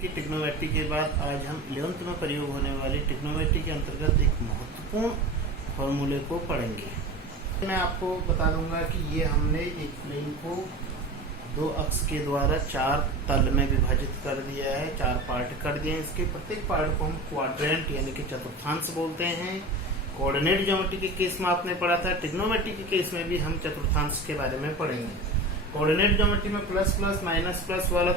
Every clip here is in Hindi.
कि ट्रिग्नोमेट्री के बाद आज हम 11th में प्रयोग होने वाली ट्रिग्नोमेट्री के अंतर्गत एक महत्वपूर्ण फॉर्मूले को पढ़ेंगे। मैं आपको बता दूंगा कि ये हमने एक प्लेन को दो अक्ष के द्वारा चार तल में विभाजित कर दिया है, चार पार्ट कर दिए हैं। इसके प्रत्येक पार्ट को हम क्वाड्रेंट यानी कि चतुर्थांश बोलते हैं। कोऑर्डिनेट ज्योमेट्री के केस में आपने पढ़ा था, ट्रिग्नोमेट्री के केस में भी हम चतुर्थांश के बारे में पढ़ेंगे। कोऑर्डिनेट ज्योमेट्री में प्लस प्लस माइनस प्लस वाला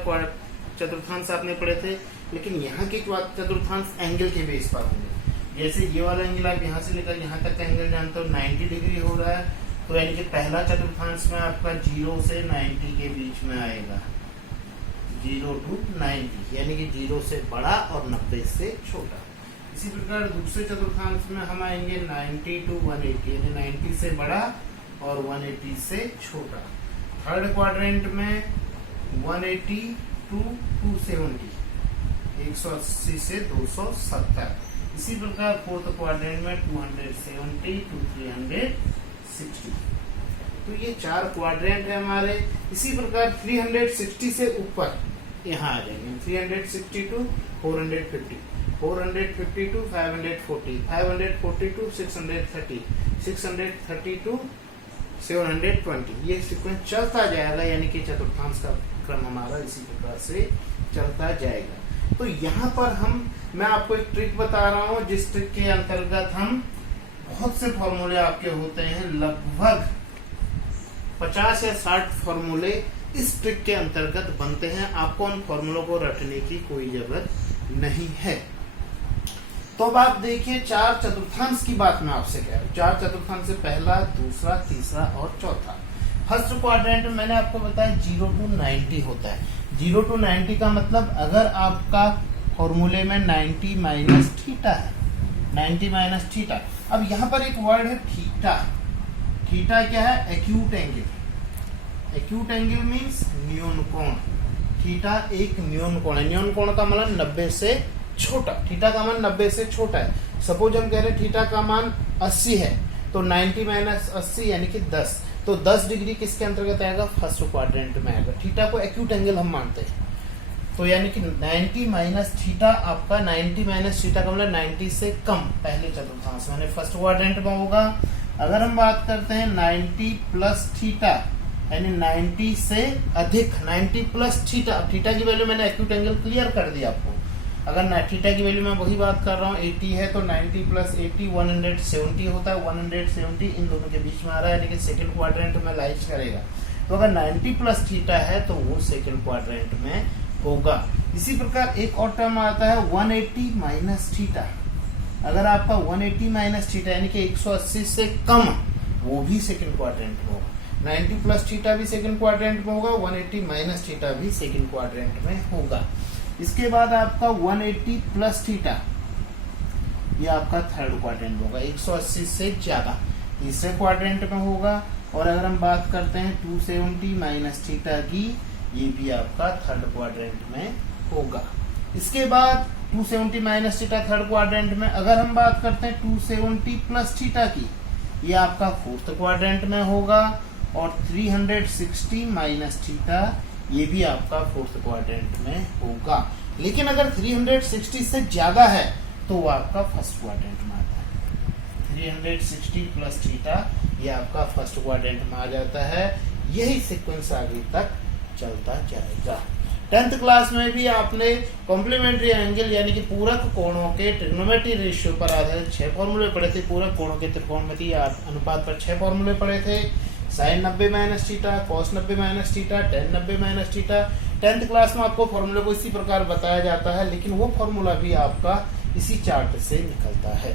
चतुर्थांश आपने पढ़े थे, लेकिन यहाँ के चतुर्थांश एंगल के बेस पर होंगे। जैसे ये वाला एंगल आप यहाँ से लेकर यहाँ तक एंगल जानते हो 90 डिग्री हो रहा है, तो यानी कि पहला चतुर्थांश में आपका 0 से 90 के बीच में आएगा, 0 to 90 यानी कि 0 से बड़ा और 90 से छोटा। इसी प्रकार दूसरे चतुर्थांश में हम आएंगे 90 to 180 यानी 90 से बड़ा और 180 से छोटा। थर्ड क्वाड्रेंट में 180 to 270 180 से 270। इसी प्रकार फोर्थ क्वाड्रेंट में 270 to 360। तो ये चार क्वाड्रेंट है हमारे। इसी प्रकार 360 से ऊपर यहाँ आ जाएंगे 360 to 450, 450 to 540, 540 to 630, 630 to 720। ये सीक्वेंस चलता जाएगा, यानी कि चतुर्थांश का क्रम हमारा इसी प्रकार से चलता जाएगा। तो यहाँ पर मैं आपको एक ट्रिक बता रहा हूँ, जिस ट्रिक के अंतर्गत हम बहुत से फॉर्मूले आपके होते हैं, लगभग 50 या 60 फॉर्मूले इस ट्रिक के अंतर्गत बनते हैं। आपको उन फॉर्मूलों को रटने की कोई जरूरत नहीं है। तो अब आप देखिए, चार चतुर्थांश की बात मैं आपसे कह रहा हूँ। चार चतुर्थांश से पहला, दूसरा, तीसरा और चौथा। फर्स्ट क्वाड्रेंट मैंने आपको बताया 0 to 90 होता है। 0 to 90 का मतलब अगर आपका फॉर्मूले में 90 माइनस थीटा है, 90 माइनस थीटा। अब यहाँ पर एक वर्ड है थीटा। थीटा क्या है? Acute angle. Acute angle means न्यून कोण। थीटा एक न्यून कोण है। न्यून कोण का मतलब 90 से छोटा। थीटा का मान 90 से छोटा है। सपोज हम कह रहे हैं थीटा का मान 80 है, तो 90 माइनस 80 यानी कि 10। तो 10 डिग्री किसके अंतर्गत आएगा? फर्स्ट क्वाड्रेंट में आएगा। थीटा को एक्यूट एंगल हम मानते हैं। तो यानी कि 90 माइनस थीटा आपका 90 माइनस थीटा का मतलब 90 से कम पहले चतुर्थांश यानी फर्स्ट क्वाड्रेंट में होगा। अगर हम बात करते हैं 90 प्लस थीटा यानी 90 से अधिक, 90 प्लस थीटा। थीटा की वैल्यू मैंने एक्यूट एंगल क्लियर कर दिया आपको। अगर थीटा की वैल्यू मैं वही बात कर रहा हूँ 80 है, तो 90 प्लस 80 170 होता है। 170 इन दोनों के बीच में आ रहा है, लेकिन सेकंड क्वाड्रेंट में लाइज करेगा। तो अगर 90 प्लस थीटा है तो वो सेकंड क्वाड्रेंट में होगा। इसी प्रकार एक और टर्म आता है 180 माइनस थीटा। अगर आपका 180 माइनस थीटा यानी कि 180 से कम, वो भी सेकंड क्वाड्रेंट में होगा। 90 प्लस थीटा भी सेकंड क्वाड्रेंट में होगा, 180 माइनस थीटा भी सेकंड क्वाड्रेंट में होगा। इसके बाद आपका 180 प्लस थीटा, ये आपका थर्ड क्वाड्रेंट होगा, 180 से ज्यादा तीसरे क्वाड्रेंट में होगा। और अगर हम बात करते हैं 270 माइनस थीटा की, ये भी आपका थर्ड क्वाड्रेंट में होगा। इसके बाद 270 माइनस थीटा थर्ड क्वाड्रेंट में। अगर हम बात करते हैं 270 प्लस थीटा की, ये आपका फोर्थ क्वाड्रेंट में होगा। और 360 माइनस थीटा, ये भी आपका फोर्थ क्वाड्रेंट में होगा। लेकिन अगर 360 से ज्यादा है तो वो आपका फर्स्ट क्वाड्रेंट में आता है। 360 प्लस थीटा ये आपका फर्स्ट क्वाड्रेंट में आ जाता है। यही सीक्वेंस आगे तक चलता जाएगा। 10th क्लास में भी आपने कॉम्प्लीमेंट्री एंगल यानी कि पूरक कोणों के ट्रिग्नोमेट्री रेशियो पर आधारित 6 फॉर्मूले पढ़े थे। पूरक कोणों के त्रिकोणमितीय अनुपात पर 6 फॉर्मूले पढ़े थे। Sine 90 minus theta, cos 90 minus theta, tan 90 minus theta. 10th class में आपको फॉर्मूले को इसी प्रकार बताया जाता है, लेकिन वो फॉर्मूला भी आपका इसी चार्ट से निकलता है।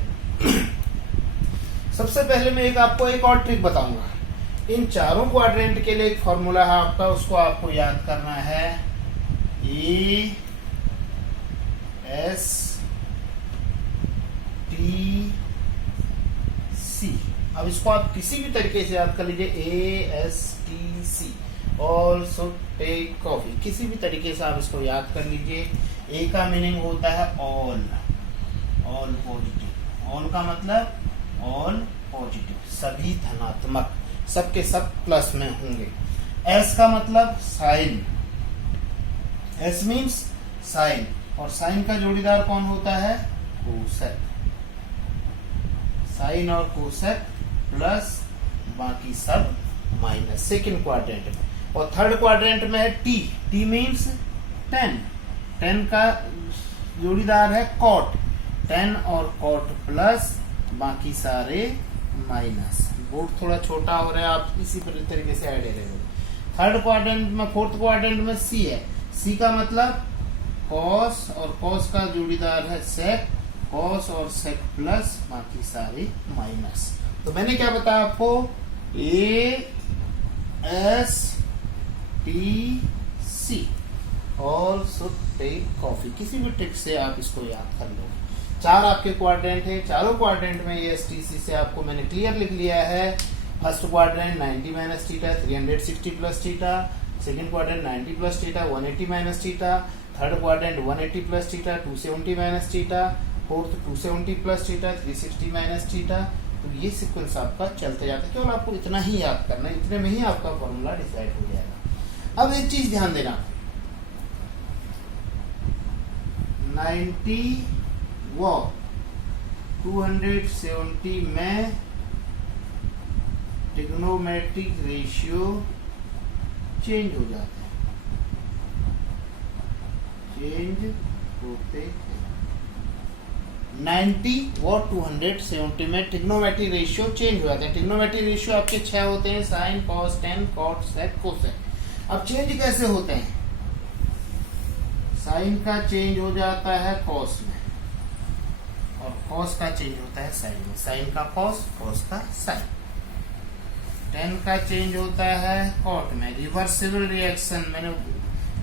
सबसे पहले मैं आपको एक और ट्रिक बताऊंगा। इन चारों क्वाड्रेंट के लिए एक फॉर्मूला है आपका, उसको आपको याद करना है। A S T C. अब इसको आप किसी भी तरीके से याद कर लीजिए। ASTC, ऑल्सो टेक कॉफी, किसी भी तरीके से आप इसको याद कर लीजिए। ए का मीनिंग होता है ऑल, ऑल पॉजिटिव। ऑल का मतलब ऑल पॉजिटिव, सभी धनात्मक, सबके सब प्लस में होंगे। एस का मतलब साइन, एस मीन्स साइन, और साइन का जोड़ीदार कौन होता है? कोसेक। साइन और कोसेक प्लस बाकी सब माइनस, सेकेंड क्वाड्रेंट में। और थर्ड क्वाड्रेंट में है T, T means ten, ten का जोड़ीदार है कॉट, टेन और कॉट प्लस बाकी सारे माइनस। बोर्ड थोड़ा छोटा हो रहा है, आप इसी तरीके से आइडिया ले लो। थर्ड क्वाड्रेंट में, फोर्थ क्वाड्रेंट में सी है, सी का मतलब कॉस, और कॉस का जोड़ीदार है सेक, कॉस और सेक प्लस बाकी सारे माइनस। तो मैंने क्या बताया आपको? A S T C, all should take coffee. किसी भी ट्रिक से आप इसको याद कर लो। चार आपके क्वाड्रेंट है, चारों क्वाड्रेंट में ये एसटीसी से आपको मैंने क्लियर लिख लिया है। First quadrant 90 minus theta 360 plus theta, second quadrant 90 plus theta 180 minus theta, third quadrant 180 plus theta 270 minus theta, fourth 270 plus theta 360 minus theta. तो ये सीक्वेंस आपका चलते जाता है, केवल आपको इतना ही याद करना है, इतने में ही आपका फॉर्मूला डिसाइड हो जाएगा। अब एक चीज ध्यान देना, 90 व 270 में ट्रिग्नोमेट्रिक रेशियो चेंज हो जाते हैं, चेंज होते हैं। 90 व 270 में ट्रिग्नोमेट्रिक रेशियो चेंज हो जाते हैं। ट्रिग्नोमेट्रिक रेशियो आपके 6 होते हैं, साइन, कॉस, टेन, कॉट, सेक, कोसेक। अब चेंज कैसे होते हैं? साइन का चेंज हो जाता है कॉस में, और कॉस का चेंज होता है साइन में, साइन का कॉस, कॉस का साइन। टेन का चेंज होता है कॉट में, रिवर्सिबल रिएक्शन, मैंने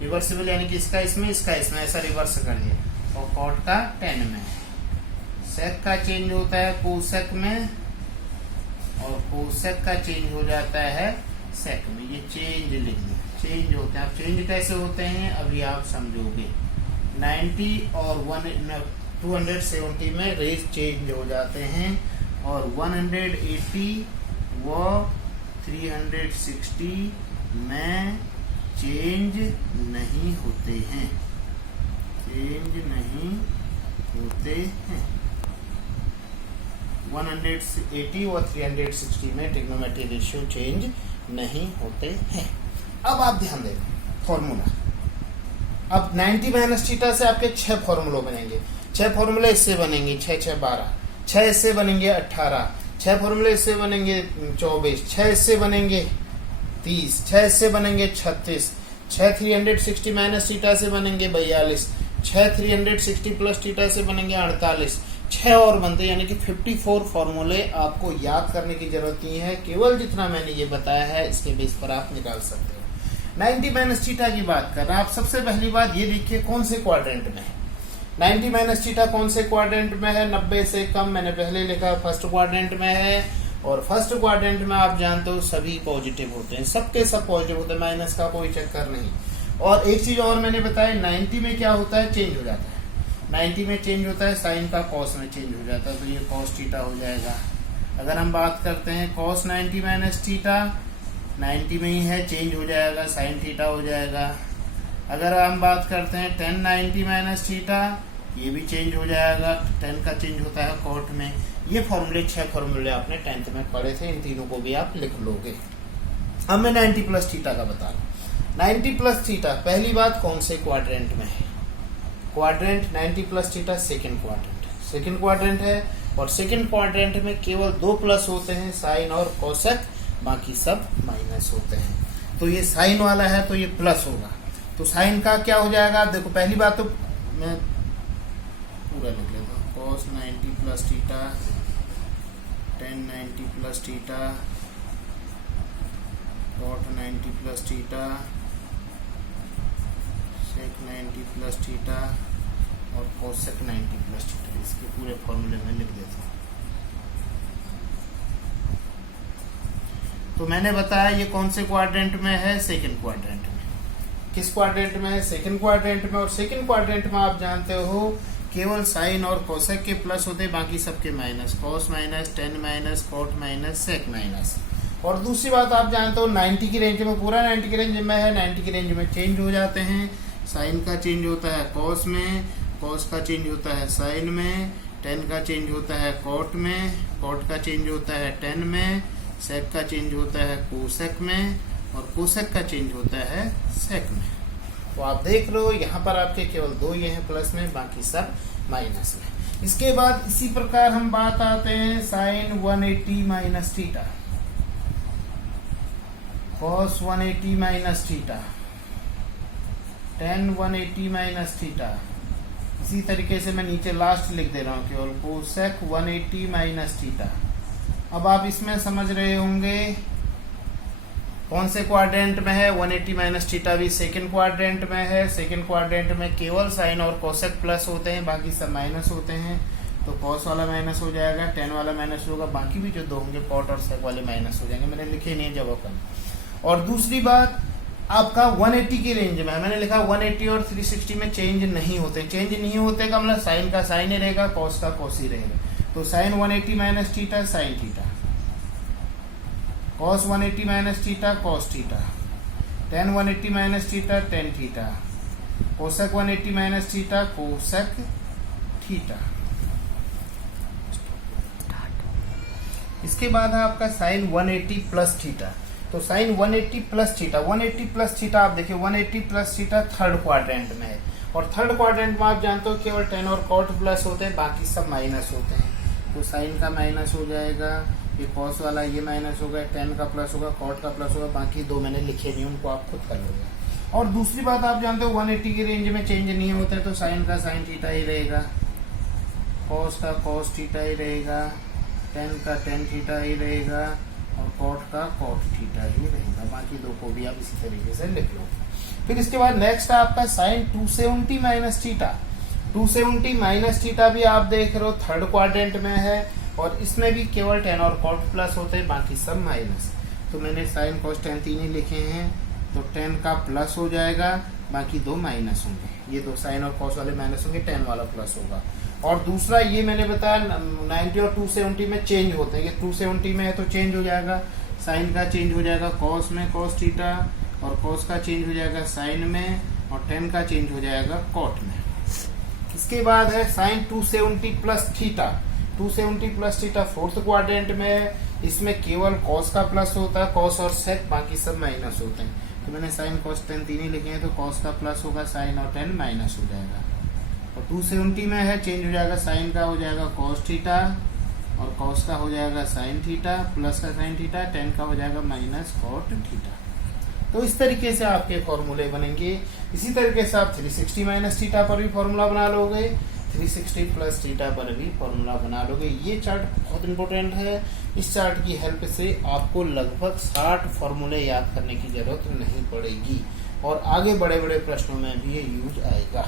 रिवर्सिबल यानी कि इसका इसमें ऐसा रिवर्स कर दिया, और कॉट का टेन में। सेक का चेंज होता है कोसेक में, और कोसेक का चेंज हो जाता है सेक में। ये चेंज लिखना, चेंज होते हैं। अब चेंज कैसे होते हैं अभी आप समझोगे। 90 और 270 में रेस चेंज हो जाते हैं, और 180 व 360 में चेंज नहीं होते हैं, चेंज नहीं होते हैं। 180 और 360 में ट्रिग्नोमेट्रिक रेशियो चेंज नहीं होते हैं। अब आप ध्यान दें फॉर्मूला। अब 90 माइनस थीटा से आपके 6 फॉर्मूले बनेंगे। 6 फॉर्मूले इससे बनेंगे 6 6 12, 6 इससे बनेंगे 18, 6 फॉर्मूले इससे बनेंगे 24, 6 इससे बनेंगे 30, 6 इससे बनेंगे 36, 6 360 माइनस थीटा से बनेंगे 42, 6 360 प्लस थीटा से बनेंगे 48, 6 और बनते, यानी कि 54 फॉर्मूले आपको याद करने की जरूरत नहीं है। केवल जितना मैंने ये बताया है इसके बेस पर आप निकाल सकते हो। 90 माइनस थीटा की बात कर रहे हैं आप। सबसे पहली बात ये देखिए कौन से क्वाड्रेंट में है। 90 माइनस थीटा कौन से क्वाड्रेंट में है? 90 से कम, मैंने पहले लिखा फर्स्ट क्वाड्रेंट में है। और फर्स्ट क्वाड्रेंट में आप जानते हो सभी पॉजिटिव होते हैं, सबके सब पॉजिटिव होते हैं, माइनस का कोई चक्कर नहीं। और एक चीज और मैंने बताया, 90 में क्या होता है? चेंज हो जाता है। 90 में चेंज होता है, साइन का कॉस में चेंज हो जाता है, तो ये कॉस थीटा हो जाएगा। अगर हम बात करते हैं कॉस 90 माइनस थीटा, 90 में ही है, चेंज हो जाएगा, साइन थीटा हो जाएगा। अगर हम बात करते हैं 10 90 माइनस थीटा, ये भी चेंज हो जाएगा, 10 का चेंज होता है कॉट में। ये फॉर्मूले 6 फॉर्मूले आपने 10th में पढ़े थे, इन तीनों को भी आप लिख लोगे। अब मैं 90 प्लस थीटा का बता रहा हूँ। 90 प्लस थीटा पहली बात कौन से क्वाड्रेंट में है? Quadrant 90 plus theta second quadrant है। और सेकंड क्वाड्रेंट में केवल 2 प्लस होते हैं, साइन और कोसेक, बाकी सब माइनस होते हैं। तो ये साइन वाला है तो ये प्लस होगा, तो साइन का क्या हो जाएगा? देखो पहली बात तो मैं पूरा लिख लेता हूँ, cos 90 plus theta, 10 90 plus theta, cot 90 plus theta, sec 90 plus theta, और कोसेक 90 प्लस थीटा। इसके पूरे फॉर्मूले में लिख देता हूँ। तो मैंने बताया ये कौन से क्वाड्रेंट में है? सेकंड क्वाड्रेंट में। किस क्वाड्रेंट में है? सेकंड क्वाड्रेंट में। और सेकंड क्वाड्रेंट में आप जानते हो केवल साइन और कोसेक के प्लस होते हैं, बाकी सबके minus, cos minus, 10 minus, cot minus, sec minus. और दूसरी बात आप जानते हो 90 की रेंज में, पूरा 90 की रेंज में है, 90 की रेंज में चेंज हो जाते हैं, साइन का चेंज होता है कॉस में, कॉस का चेंज होता है साइन में, टेन का चेंज होता है कॉट में, कॉट का चेंज होता है टेन में, सेक का चेंज होता है कोसेक में, और कोसेक का चेंज होता है सेक में। तो आप देख लो यहाँ पर आपके केवल दो ये हैं प्लस में, बाकी सब माइनस में। इसके बाद इसी प्रकार हम बात आते हैं sine 180 minus theta, cos 180 minus theta, tan 180 minus theta. इसी तरीके से मैं नीचे लास्ट लिख दे रहा हूँ केवल कोसेक 180 माइनस थीटा। अब आप इसमें समझ रहे होंगे कौन से क्वाड्रेंट में है। 180 माइनस थीटा भी सेकंड क्वाड्रेंट में है। सेकंड क्वाड्रेंट में केवल साइन और कोसेक प्लस होते हैं, बाकी सब माइनस होते हैं। तो कॉस वाला माइनस हो जाएगा, टेन वाला माइनस होगा, बाकी भी जो दो होंगे कॉट और सेक वाले माइनस हो जाएंगे। मैंने लिखे नहीं जब अपन। और दूसरी बात आपका 180 की रेंज में मैंने लिखा 180 और 360 में चेंज नहीं होते। चेंज नहीं होते का मतलब साइन का साइन ही रहेगा, कॉस का कॉस ही रहेगा। तो sine 180 minus theta sine theta, cos 180 minus theta cos theta, tan 180 minus theta tan theta, cosec 180 minus theta cosec theta. इसके बाद है आपका साइन 180 प्लस थीटा। तो sine 180 plus theta, 180 plus theta आप देखिए 180 प्लस थीटा थर्ड क्वाड्रेंट में है। और थर्ड क्वाड्रेंट में आप जानते हो केवल टेन और कॉट प्लस होते हैं, बाकी सब माइनस होते हैं। तो साइन का माइनस हो जाएगा, ये कॉस वाला ये माइनस होगा, टेन का प्लस होगा, कॉट का प्लस होगा, बाकी दो मैंने लिखे नहीं, उनको आप खुद कर लोगे। और दूसरी बात आप जानते हो 180 की रेंज में चेंज नहीं होता है, तो साइन का साइन थीटा ही रहेगा, कॉस का कॉस थीटा ही रहेगा, टेन का टेन थीटा ही रहेगा, और कॉट का कॉट थीटा ही रहेगा। बाकी दो को भी आप इसी तरीके से लिख लो। फिर इसके बाद नेक्स्ट है आपका sine 270 minus theta. 270 minus theta भी आप देख रहे हो थर्ड क्वाड्रेंट में है, और इसमें भी केवल टेन और कॉट प्लस होते हैं, बाकी सब माइनस। तो मैंने साइन कॉस टेन तीन ही लिखे हैं, तो टेन का प्लस हो जाएगा, बाकी दो माइनस होंगे। ये दो साइन और कॉस वाले माइनस होंगे, टेन वाला प्लस होगा। और दूसरा ये मैंने बताया 90 और 270 में चेंज होते हैं। ये 270 में है तो चेंज हो जाएगा, साइन का चेंज हो जाएगा कॉस में कॉस थीटा, और कॉस का चेंज हो जाएगा साइन में, और टेन का चेंज हो जाएगा कॉट में। इसके बाद है sine 270 plus theta. 270 plus theta fourth quadrant में है, इसमें केवल कॉस का प्लस होता है, कॉस और सेक, बाकी सब माइनस होते हैं। तो मैंने साइन कॉस टेन तीन ही लिखे हैं, तो कॉस का प्लस होगा, साइन और टेन माइनस हो जाएगा। और 270 में है चेंज हो जाएगा, साइन का हो जाएगा कॉस थीटा, और कॉस का हो जाएगा साइन थीटा, प्लस का साइन थीटा, टेन का हो जाएगा माइनस कॉट थीटा। तो इस तरीके से आपके फॉर्मूले बनेंगे। इसी तरीके से आप 360 माइनस थीटा पर भी फॉर्मूला बना लोगे, 360 प्लस थीटा पर भी फॉर्मूला बना लोगे। ये चार्ट बहुत इंपॉर्टेंट है। इस चार्ट की हेल्प से आपको लगभग 60 फॉर्मूले याद करने की जरूरत नहीं पड़ेगी, और आगे बड़े बड़े प्रश्नों में भी ये यूज आएगा।